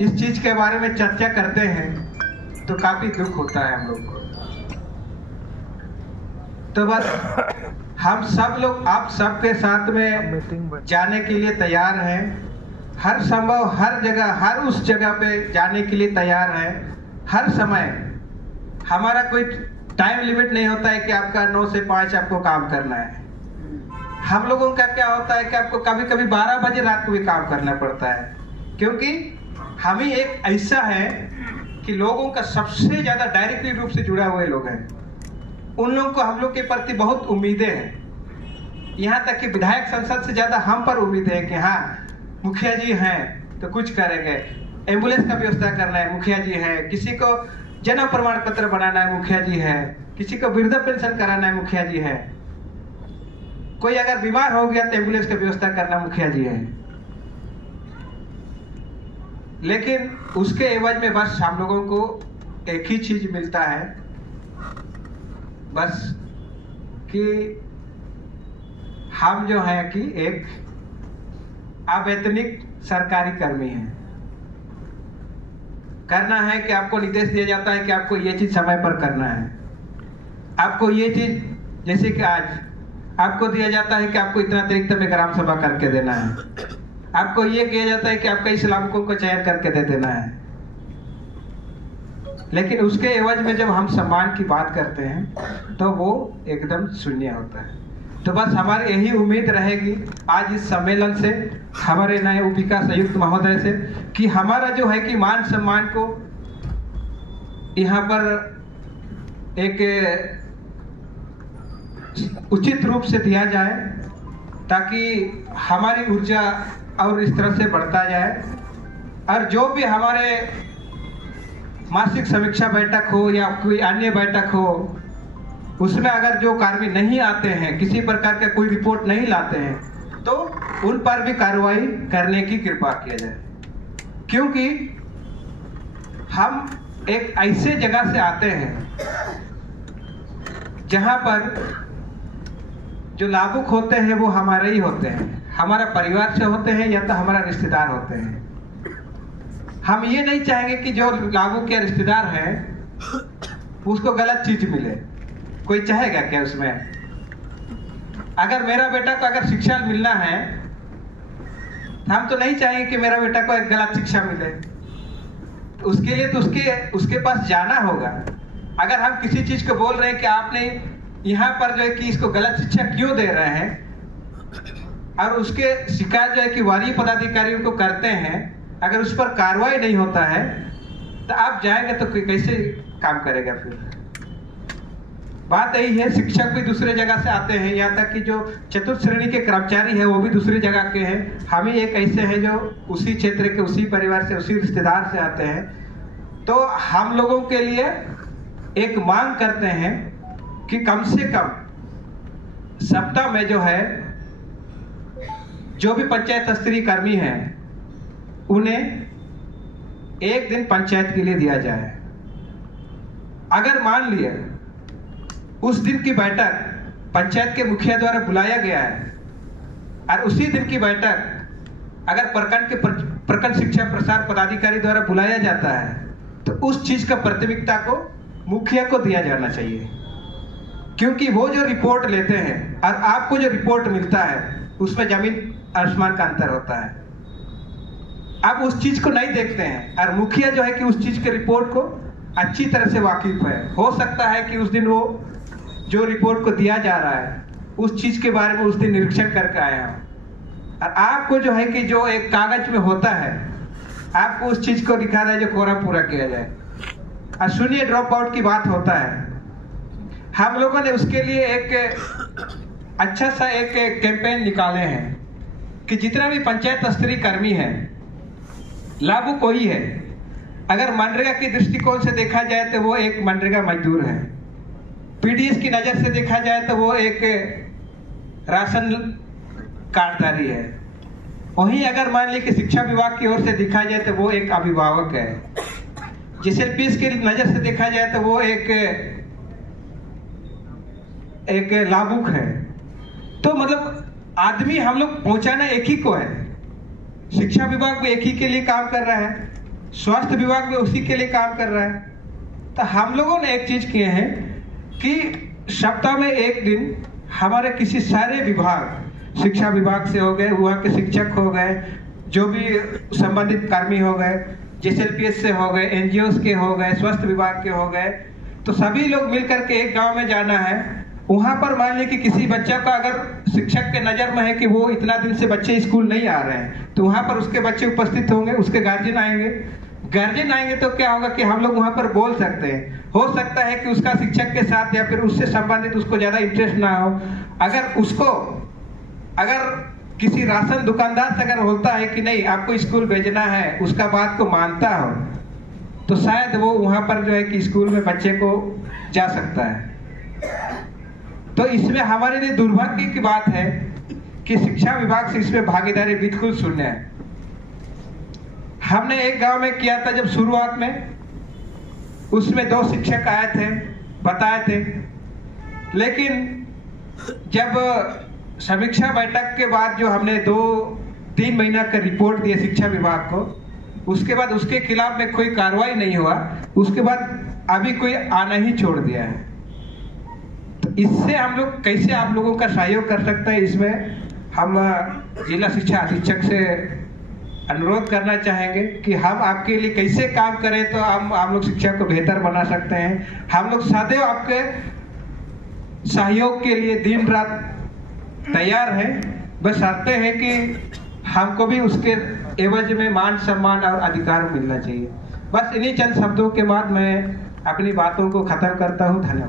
इस चीज के बारे में चर्चा करते हैं तो काफी दुख होता है हम लोग को। तो बस हम सब लोग आप सबके साथ में जाने के लिए तैयार हैं, हर संभव हर जगह हर उस जगह पे जाने के लिए तैयार हैं। हर समय हमारा कोई टाइम लिमिट नहीं होता है कि आपका 9 से 5 आपको काम करना है। हम लोगों का क्या होता है कि आपको कभी कभी 12 बजे रात को भी काम करना पड़ता है, क्योंकि हम ही एक ऐसा है कि लोगों का सबसे ज्यादा डायरेक्टली रूप से जुड़ा हुए लोग हैं। उन लोगों को हम लोग के प्रति बहुत उम्मीदें हैं, यहाँ तक कि विधायक संसद से ज्यादा हम पर उम्मीदें हैं कि हाँ मुखिया जी हैं तो कुछ करेंगे। एम्बुलेंस का व्यवस्था करना है, मुखिया जी है। किसी को जन्म प्रमाण पत्र बनाना है, मुखिया जी है। किसी को वृद्धा पेंशन कराना है, मुखिया जी है। कोई अगर बीमार हो गया तो एम्बुलेंस का व्यवस्था करना, मुखिया जी है। लेकिन उसके एवज में बस हम लोगों को एक ही चीज मिलता है, बस कि हम जो है कि एक अवैतनिक सरकारी कर्मी हैं। करना है कि आपको निर्देश दिया जाता है कि आपको ये चीज समय पर करना है। आपको ये चीज, जैसे कि आज आपको दिया जाता है कि आपको इतना अतिरिक्त में ग्राम सभा करके देना है। आपको ये किया जाता है कि आपका इस लाभुकों को चयन करके दे देना है। लेकिन उसके एवज में जब हम सम्मान की बात करते हैं तो वो एकदम शून्य होता है। तो बस हमारी यही उम्मीद रहेगी आज इस सम्मेलन से, हमारे नए उपिका संयुक्त महोदय से, कि हमारा जो है कि मान सम्मान को यहाँ पर एक उचित रूप से दिया जाए, ताकि हमारी ऊर्जा और इस तरह से बढ़ता जाए। और जो भी हमारे मासिक समीक्षा बैठक हो या कोई अन्य बैठक हो, उसमें अगर जो कर्मी नहीं आते हैं, किसी प्रकार का कोई रिपोर्ट नहीं लाते हैं, तो उन पर भी कार्रवाई करने की कृपा किया जाए। क्योंकि हम एक ऐसे जगह से आते हैं जहां पर जो लाभुक होते हैं वो हमारे ही होते हैं, हमारा परिवार से होते हैं या तो हमारा रिश्तेदार होते हैं। हम ये नहीं चाहेंगे कि जो लाभुक या रिश्तेदार है उसको गलत चीज मिले। कोई चाहेगा क्या उसमें? अगर मेरा बेटा को अगर शिक्षा मिलना है, हम तो नहीं चाहेंगे कि मेरा बेटा को एक गलत शिक्षा मिले। उसके लिए तो उसके पास जाना होगा। अगर हम किसी चीज को बोल रहे हैं कि आपने यहाँ पर जो है कि इसको गलत शिक्षा क्यों दे रहे हैं, और उसके शिकायत जो है कि वरीय पदाधिकारियों को करते हैं, अगर उस पर कार्रवाई नहीं होता है तो आप जाएंगे तो कैसे काम करेगा? फिर बात यही है, शिक्षक भी दूसरे जगह से आते हैं, यहाँ तक कि जो चतुर्थ श्रेणी के कर्मचारी है वो भी दूसरी जगह के हैं। हम ही एक ऐसे हैं जो उसी क्षेत्र के, उसी परिवार से, उसी रिश्तेदार से आते हैं। तो हम लोगों के लिए एक मांग करते हैं कि कम से कम सप्ताह में जो है, जो भी पंचायत स्तरीय कर्मी हैं उन्हें एक दिन पंचायत के लिए दिया जाए। अगर मान लिया उस दिन की बैठक पंचायत के मुखिया द्वारा बुलाया गया है और उसी दिन की बैठक अगर प्रखंड शिक्षा प्रसार पदाधिकारी द्वारा बुलाया जाता है, तो उस चीज का प्राथमिकता को मुखिया को दिया जाना चाहिए। क्योंकि वो जो रिपोर्ट लेते हैं और आपको जो रिपोर्ट मिलता है उसमें जमीन आसमान का अंतर होता है। आप उस चीज को नहीं देखते हैं, और मुखिया जो है कि उस चीज के रिपोर्ट को अच्छी तरह से वाकिफ है। हो सकता है कि उस दिन वो जो रिपोर्ट को दिया जा रहा है उस चीज के बारे में उस दिन निरीक्षण करके आए हैं, और आपको जो है कि जो एक कागज में होता है आपको उस चीज को दिखा रहा है जो कोरम पूरा किया जाए। और शून्य ड्रॉप आउट की बात होता है। हम लोगों ने उसके लिए एक अच्छा सा एक कैंपेन निकाले हैं कि जितना भी पंचायत स्तरीय कर्मी है लाभुक वही है। अगर मनरेगा की दृष्टिकोण से देखा जाए तो वो एक मनरेगा मजदूर है। पीडीएस की नजर से देखा जाए तो वो एक राशन कार्डधारी है। वहीं अगर मान लीजिए कि शिक्षा विभाग की ओर से देखा जाए तो वो एक अभिभावक है। जीएसएलपीएस की नजर से देखा जाए तो वो एक लाभुक है। तो मतलब आदमी हम लोग पहुंचाना एक ही को है। शिक्षा विभाग भी एक ही के लिए काम कर रहा है, स्वास्थ्य विभाग में उसी के लिए काम कर रहा है। तो हम लोगों ने एक चीज किए हैं कि सप्ताह में एक दिन हमारे किसी सारे विभाग, शिक्षा विभाग से हो गए, वहाँ के शिक्षक हो गए, जो भी संबंधित कर्मी हो गए, JSLPS से हो गए, NGOs के हो गए, स्वास्थ्य विभाग के हो गए, तो सभी लोग मिलकर के एक गांव में जाना है। वहां पर मान लीजिए कि किसी बच्चा का अगर शिक्षक के नजर में है कि वो इतना दिन से बच्चे स्कूल नहीं आ रहे हैं, तो वहां पर उसके बच्चे उपस्थित होंगे, उसके गार्जियन आएंगे तो क्या होगा कि हम लोग वहां पर बोल सकते हैं। हो सकता है कि उसका शिक्षक के साथ या फिर उससे संबंधित उसको ज्यादा इंटरेस्ट ना हो, अगर किसी राशन दुकानदार से अगर होता है कि नहीं आपको स्कूल भेजना है, उसका बात को मानता हो, तो शायद वो वहां पर जो है कि स्कूल में बच्चे को जा सकता है। तो इसमें हमारे लिए दुर्भाग्य की बात है कि शिक्षा विभाग से इसमें भागीदारी बिल्कुल शून्य है। हमने एक गांव में किया था जब शुरुआत में, उसमें 2 शिक्षक आए थे, बताए थे, लेकिन जब समीक्षा बैठक के बाद जो हमने 2-3 महीना का रिपोर्ट दिया शिक्षा विभाग को, उसके बाद उसके खिलाफ में कोई कार्रवाई नहीं हुआ। उसके बाद अभी कोई आना ही छोड़ दिया है। तो इससे हम लोग कैसे आप लोगों का सहयोग कर सकते हैं, इसमें हम जिला शिक्षा अधीक्षक से अनुरोध करना चाहेंगे कि हम आपके लिए कैसे काम करें तो हम लोग शिक्षा को बेहतर बना सकते हैं। हम लोग सदैव आपके सहयोग के लिए दिन रात तैयार हैं, बस चाहते हैं कि हमको भी उसके एवज में मान सम्मान और अधिकार मिलना चाहिए। बस इन्हीं चंद शब्दों के बाद मैं अपनी बातों को खत्म करता हूँ। धन्यवाद।